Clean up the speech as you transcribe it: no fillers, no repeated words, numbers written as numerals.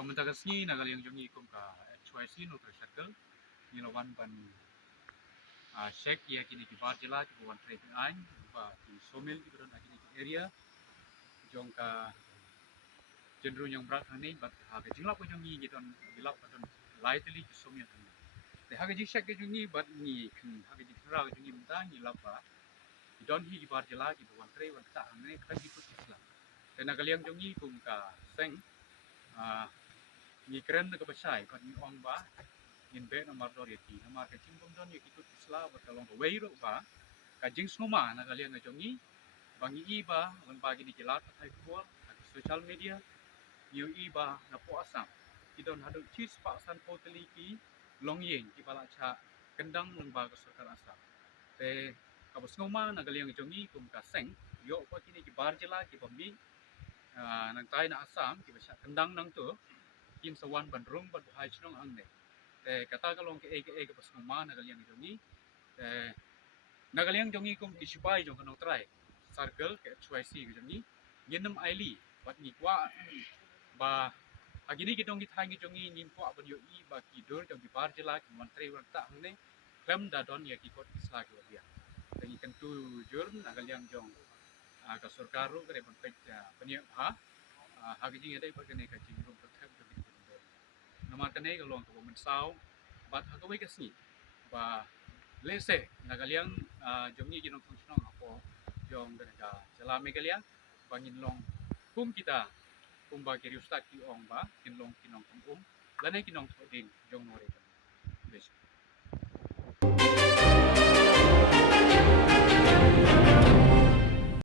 Komentarasi nagaling yung ikom ka HYC no circle nilawan ban shek ya kini ki barjela ki buwan trade ain ba ki somil ki beron kini ki area jong ka cenderung yang berat hani bat ha ke jinglap ko jong ni giton gilap baton lightly ki somil hani te ha ke ji shek ke jong ni bat ni kan ha ke ji ra ke jong ni mta ni lap ba don hi ki barjela ki buwan trade wan ta ne kan ki put isla te nagaling jong ni kum ka seng ni keren ke besai kon ni ong ba in be nomor doreti nomor ke cimbom don yaki tut isla berkalong ke weiro ba kajing snoma na kalian ngajongi bangi iba on bagi di kilat hai kual di social media yu iba na po asam kidon hadu cheese pak san poteli ki long yeng ki pala cha kendang nang ba kesukar asam te kabos snoma na kalian ngajongi kum ka seng yo pa kini ki barjela ki pambi nang tai na asam ki basa kendang nang tu kim sawan bandrung ban hai chnong ang ne te kata kalong ke pas ngoma nagaliang jongi te nagaliang jongi kum kisipai jong kanong try circle ke HYC ke jongi yenem aili bat ni kwa ba agini kitong githangi jongi nin kwa ban yo i ba kidur jong bar jela ki mantri wan ta ne klem da don ya ki kot isla ke dia te ikan tu jur nagaliang jong ka surkaru ke ban pek penya ha hagi ngedai ba kene ka jingrum perthep ke nama kene kalong ke momen sau bat hagawai kasni ba lese nagaliang jongi ginong fungsional apo jong ka selame kalian bangin long kum kita kum ba kiri ustak ki ong ba kinlong kinong kum lanai kinong thoding jong nore.